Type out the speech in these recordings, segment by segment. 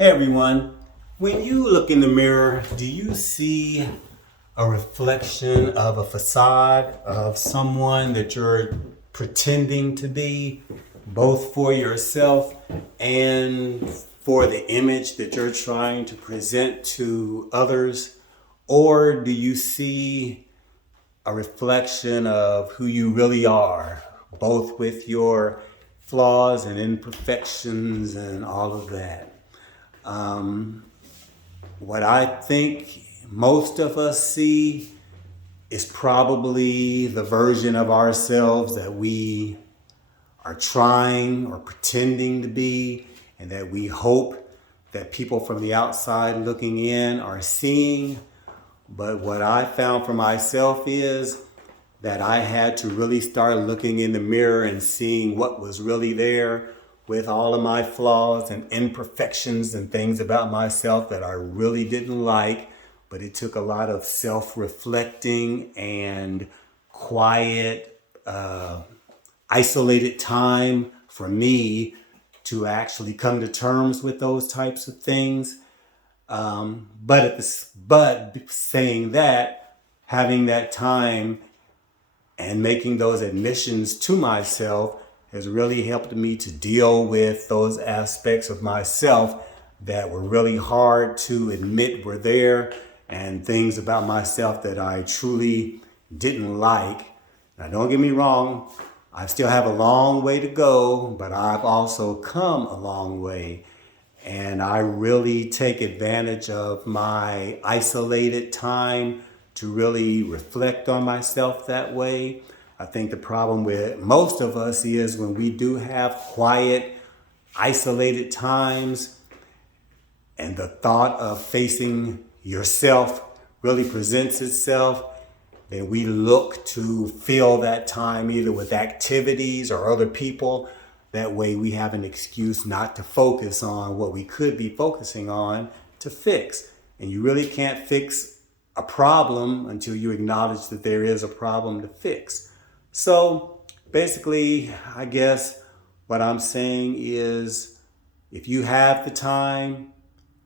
Hey everyone, when you look in the mirror, do you see a reflection of a facade of someone that you're pretending to be, both for yourself and for the image that you're trying to present to others? Or do you see a reflection of who you really are, both with your flaws and imperfections and all of that? What I think most of us see is probably the version of ourselves that we are trying or pretending to be, and that we hope that people from the outside looking in are seeing. But what I found for myself is that I had to really start looking in the mirror and seeing what was really there, with all of my flaws and imperfections and things about myself that I really didn't like. But it took a lot of self-reflecting and quiet, isolated time for me to actually come to terms with those types of things. But saying that, having that time and making those admissions to myself has really helped me to deal with those aspects of myself that were really hard to admit were there, and things about myself that I truly didn't like. Now, don't get me wrong, I still have a long way to go, but I've also come a long way. And I really take advantage of my isolated time to really reflect on myself that way. I think the problem with most of us is when we do have quiet, isolated times, and the thought of facing yourself really presents itself, then we look to fill that time either with activities or other people. That way we have an excuse not to focus on what we could be focusing on to fix. And you really can't fix a problem until you acknowledge that there is a problem to fix. So basically, I guess what I'm saying is, if you have the time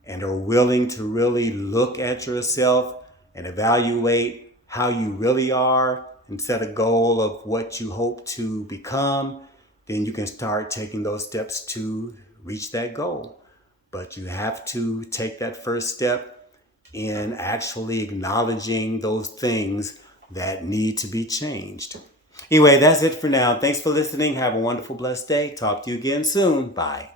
and are willing to really look at yourself and evaluate how you really are and set a goal of what you hope to become, then you can start taking those steps to reach that goal. But you have to take that first step in actually acknowledging those things that need to be changed. Anyway, that's it for now. Thanks for listening. Have a wonderful, blessed day. Talk to you again soon. Bye.